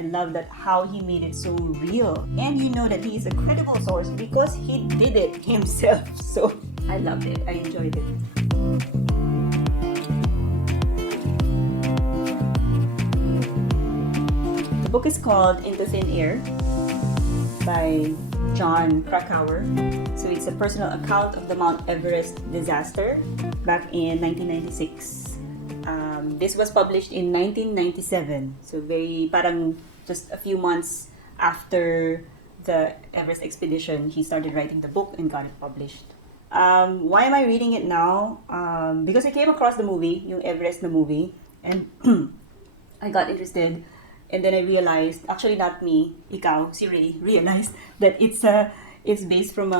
I love that how he made it so real. And you know that he is a credible source because he did it himself. So I loved it. I enjoyed it. The book is called Into Thin Air by Jon Krakauer. So it's a personal account of the Mount Everest disaster back in 1996. This was published in 1997. So parang just a few months after the Everest expedition, he started writing the book and got it published. Why am I reading it now? Because I came across the movie, yung Everest na movie, and I got interested. And then I realized, actually not me, ikaw, si Ray, realized that it's based from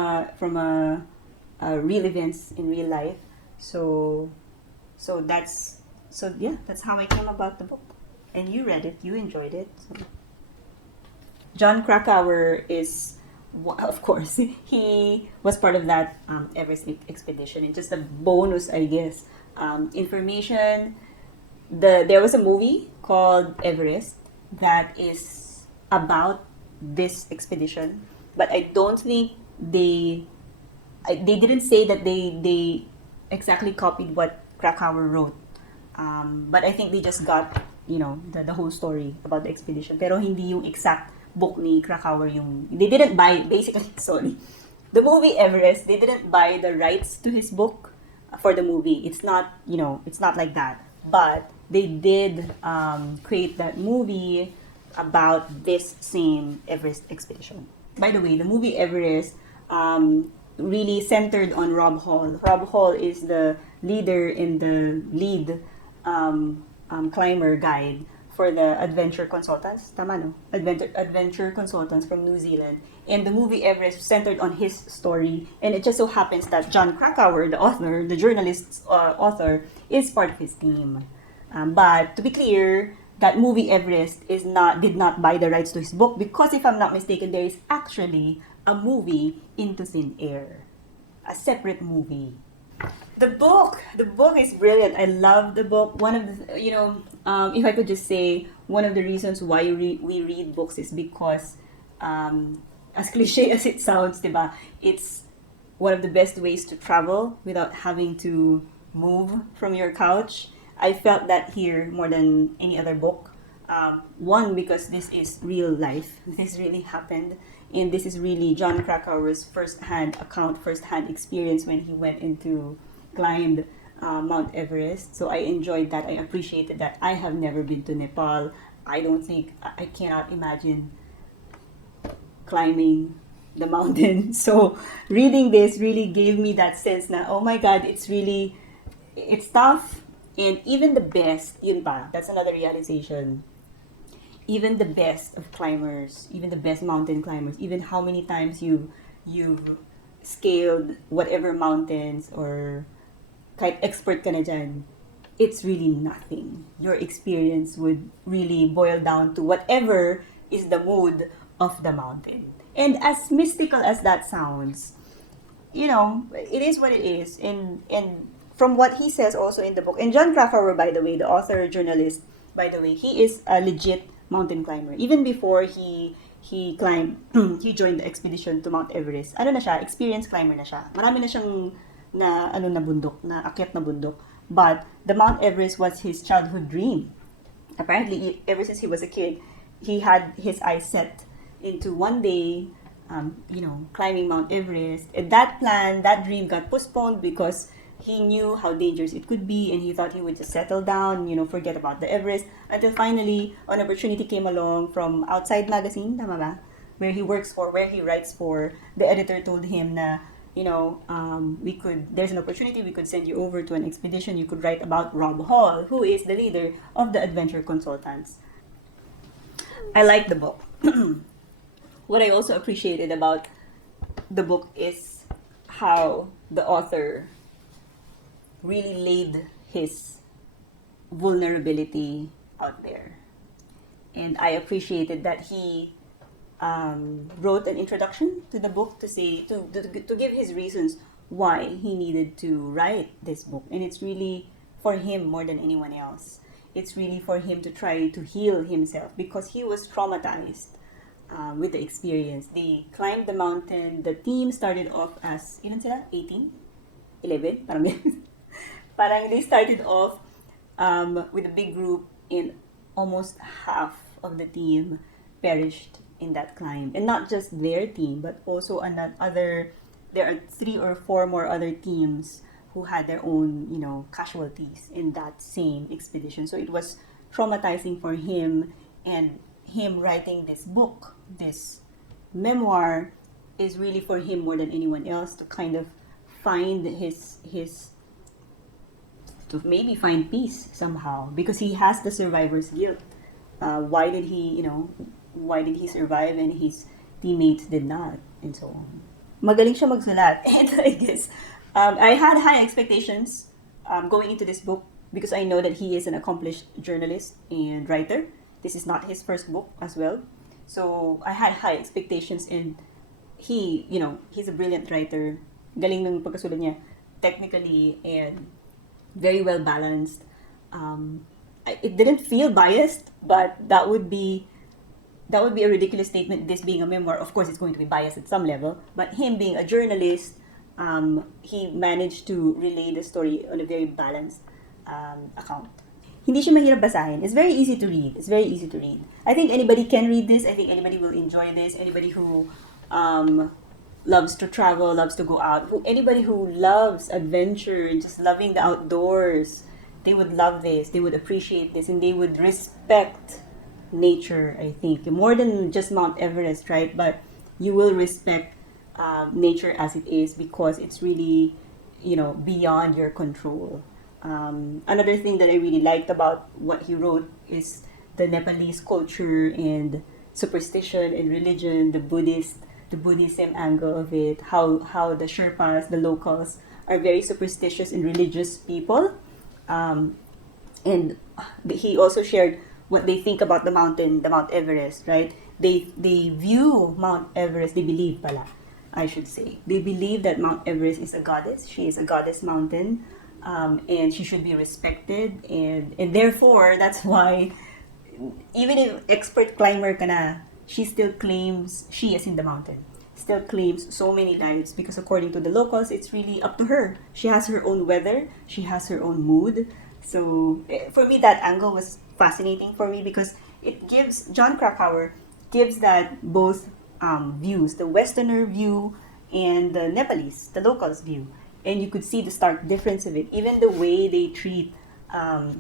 real events in real life. So that's how I came about the book. And you read it, you enjoyed it. So. Jon Krakauer is, of course, he was part of that Everest expedition. And just a bonus, I guess, information. There was a movie called Everest that is about this expedition, but I don't think they didn't say that they exactly copied what Krakauer wrote, but I think they just got the whole story about the expedition, pero hindi yung exact book ni Krakauer yung they didn't buy basically. Sorry, the movie Everest, they didn't buy the rights to his book for the movie. It's not like that, but they did create that movie about this same Everest expedition. By the way, the movie Everest really centered on Rob Hall. Rob Hall is the leader in the lead climber guide for the adventure consultants. Tama, no? Adventure consultants from New Zealand. And the movie Everest centered on his story. And it just so happens that Jon Krakauer, the author, the journalist's author, is part of his team. But to be clear, that movie Everest did not buy the rights to his book, because if I'm not mistaken, there is actually a movie Into Thin Air, a separate movie. The book is brilliant. I love the book. One of the, if I could just say, one of the reasons why we read books is because, as cliche as it sounds, diba, it's one of the best ways to travel without having to move from your couch. I felt that here more than any other book. One, because this is real life. This really happened. And this is really Jon Krakauer's first-hand account, first-hand experience when he climbed Mount Everest. So I enjoyed that. I appreciated that. I have never been to Nepal. I cannot imagine climbing the mountain. So reading this really gave me that sense na, oh my God, it's tough. And even the best, yun pa, that's another realization. Even the best of climbers, even the best mountain climbers, even how many times you've scaled whatever mountains or kahit expert ka na dyan, it's really nothing. Your experience would really boil down to whatever is the mood of the mountain. And as mystical as that sounds, it is what it is. And from what he says also in the book, and Jon Krakauer, by the way, the author, journalist, by the way, he is a legit mountain climber. Even before he climbed, he joined the expedition to Mount Everest. Ano na siya? Experienced climber na siya. Marami na siyang na akyat na bundok. But the Mount Everest was his childhood dream. Apparently, ever since he was a kid, he had his eyes set into one day, climbing Mount Everest. And that dream got postponed because he knew how dangerous it could be, and he thought he would just settle down, forget about the Everest, until finally an opportunity came along from Outside Magazine, tama ba? Where he writes for. The editor told him na, there's an opportunity, we could send you over to an expedition, you could write about Rob Hall, who is the leader of the adventure consultants. I like the book. What I also appreciated about the book is how the author really laid his vulnerability out there. And I appreciated that he wrote an introduction to the book to give his reasons why he needed to write this book. And it's really for him more than anyone else. It's really for him to try to heal himself because he was traumatized with the experience. They climbed the mountain. The team started off as, ilan sila? 18? 11? Parang ganun. Parang they started off with a big group, and almost half of the team perished in that climb. And not just their team, but also another, there are 3 or 4 more other teams who had their own, casualties in that same expedition. So it was traumatizing for him, and him writing this book, this memoir, is really for him more than anyone else to kind of find his to maybe find peace somehow, because he has the survivor's guilt. Why did he survive and his teammates did not, and so on. Magaling siya magsulat. And I guess I had high expectations going into this book because I know that he is an accomplished journalist and writer. This is not his first book as well. So I had high expectations, and he's a brilliant writer. Galing ng pagkasulat niya, technically and very well balanced. It didn't feel biased, but that would be a ridiculous statement. This being a memoir, of course, it's going to be biased at some level. But him being a journalist, he managed to relay the story on a very balanced account. Hindi siya mahirap basahin. It's very easy to read. I think anybody can read this. I think anybody will enjoy this. Anybody who loves to travel, loves to go out, anybody who loves adventure, just loving the outdoors, they would love this. They would appreciate this, and they would respect nature, I think. More than just Mount Everest, right? But you will respect nature as it is, because it's really, beyond your control. Another thing that I really liked about what he wrote is the Nepalese culture and superstition and religion, the Buddhism angle of it, how the Sherpas, the locals, are very superstitious and religious people. And he also shared what they think about the mountain, the Mount Everest, right? They view Mount Everest, they believe I should say. They believe that Mount Everest is a goddess. She is a goddess mountain, and she should be respected. And therefore, that's why, even if expert climber ka na, she still claims, she as in the mountain, still claims so many lives, because according to the locals, it's really up to her. She has her own weather, she has her own mood. So for me, that angle was fascinating for me, because it gives, Jon Krakauer gives that both views, the Westerner view and the Nepalese, the locals view. And you could see the stark difference of it. Even the way they treat the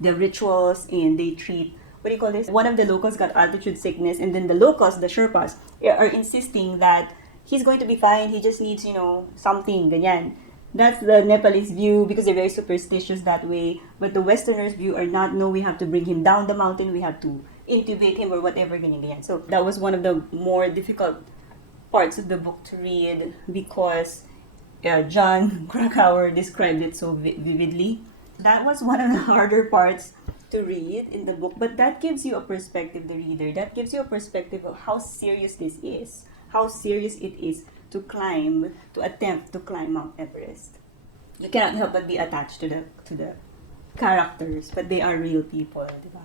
rituals, and they treat, what do you call this? One of the locals got altitude sickness, and then the locals, the Sherpas, are insisting that he's going to be fine, he just needs, something, ganyan. That's the Nepalese view, because they're very superstitious that way. But the Westerners' view are not, no, we have to bring him down the mountain, we have to intubate him or whatever, ganyan. So that was one of the more difficult parts of the book to read, because Jon Krakauer described it so vividly. That was one of the harder parts to read in the book, but that gives you a perspective, the reader. That gives you a perspective of how serious this is, how serious it is to attempt to climb Mount Everest. You cannot help but be attached to the characters, but they are real people, diba?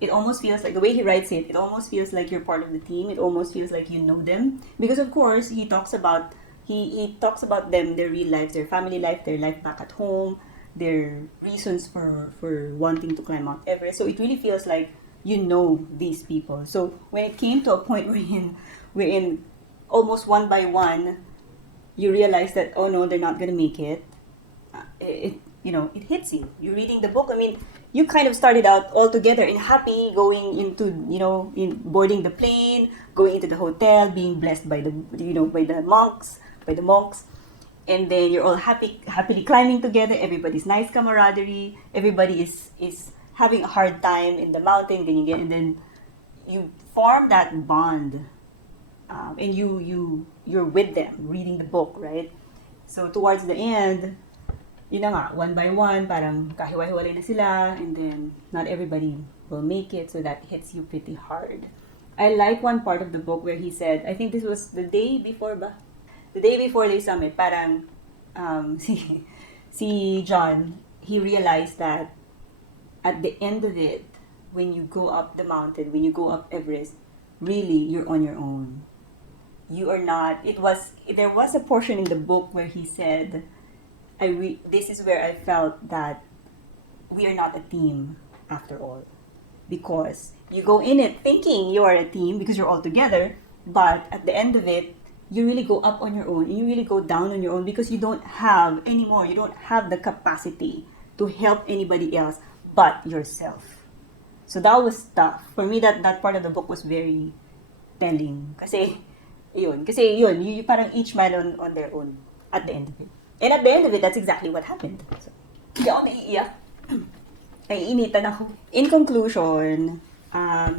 It almost feels like, the way he writes it almost feels like you're part of the team. It almost feels like you know them, because of course he talks about them, their real lives, their family life, their life back at home, their reasons for wanting to climb Mount Everest. So it really feels like you know these people. So when it came to a point wherein almost one by one you realize that, oh no, they're not gonna make it, it hits you. You're reading the book. I mean, you kind of started out all together and happy, going into, in boarding the plane, going into the hotel, being blessed by the monks, and then you're all happily climbing together. Everybody's nice camaraderie. Everybody is having a hard time in the mountain. And then you form that bond, and you're with them reading the book, right? So towards the end, yun na nga, one by one, parang kahiwa-hiwalay na sila, and then not everybody will make it, so that hits you pretty hard. I like one part of the book where he said, I think this was the day before they summit, parang si John, he realized that at the end of it, when you go up the mountain, when you go up Everest, really, you're on your own. You are not, there was a portion in the book where he said, this is where I felt that we are not a team after all. Because you go in it thinking you are a team because you're all together, but at the end of it, you really go up on your own and you really go down on your own because you don't have the capacity to help anybody else but yourself. So that was tough. For me, that part of the book was very telling. Kasi yun, you parang each man on their own at the end of it. And at the end of it, that's exactly what happened. So, hindi ako naiiyak. Naiinitan ako. In conclusion,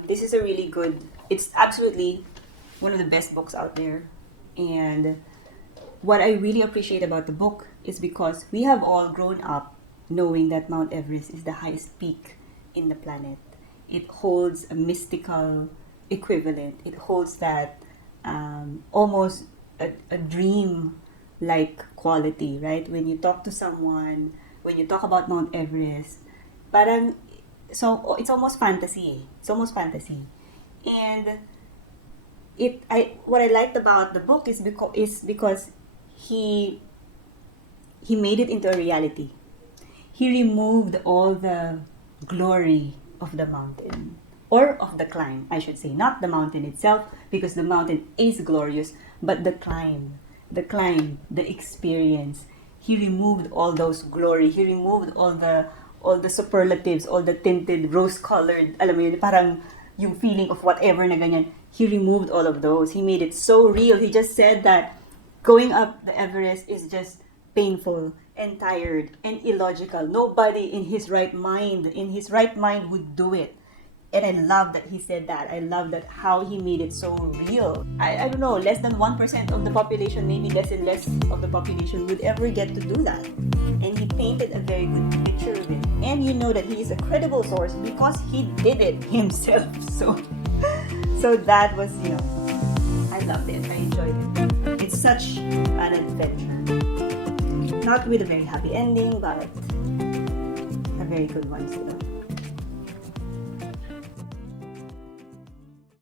this is a really good, it's absolutely one of the best books out there. And what I really appreciate about the book is because we have all grown up knowing that Mount Everest is the highest peak in the planet. It holds a mystical equivalent. It holds that almost a dream-like quality, right? When you talk to someone, when you talk about Mount Everest, parang, so it's almost fantasy. It's almost fantasy. And what I liked about the book is because he made it into a reality. He removed all the glory of the mountain, or of the climb, I should say, not the mountain itself, because the mountain is glorious, but the climb, the experience. He removed all those glory. He removed all the superlatives, all the tinted, rose-colored, alam mo yun, parang yung feeling of whatever na ganyan. He removed all of those. He made it so real. He just said that going up the Everest is just painful and tired and illogical. Nobody in his right mind would do it. And I love that he said that. I love that how he made it so real. I don't know, less than 1% of the population, maybe less and less of the population would ever get to do that. And he painted a very good picture of it. And you know that he is a credible source because he did it himself. So that was, I loved it. I enjoyed it. It's such an adventure. Not with a very happy ending, but a very good one still.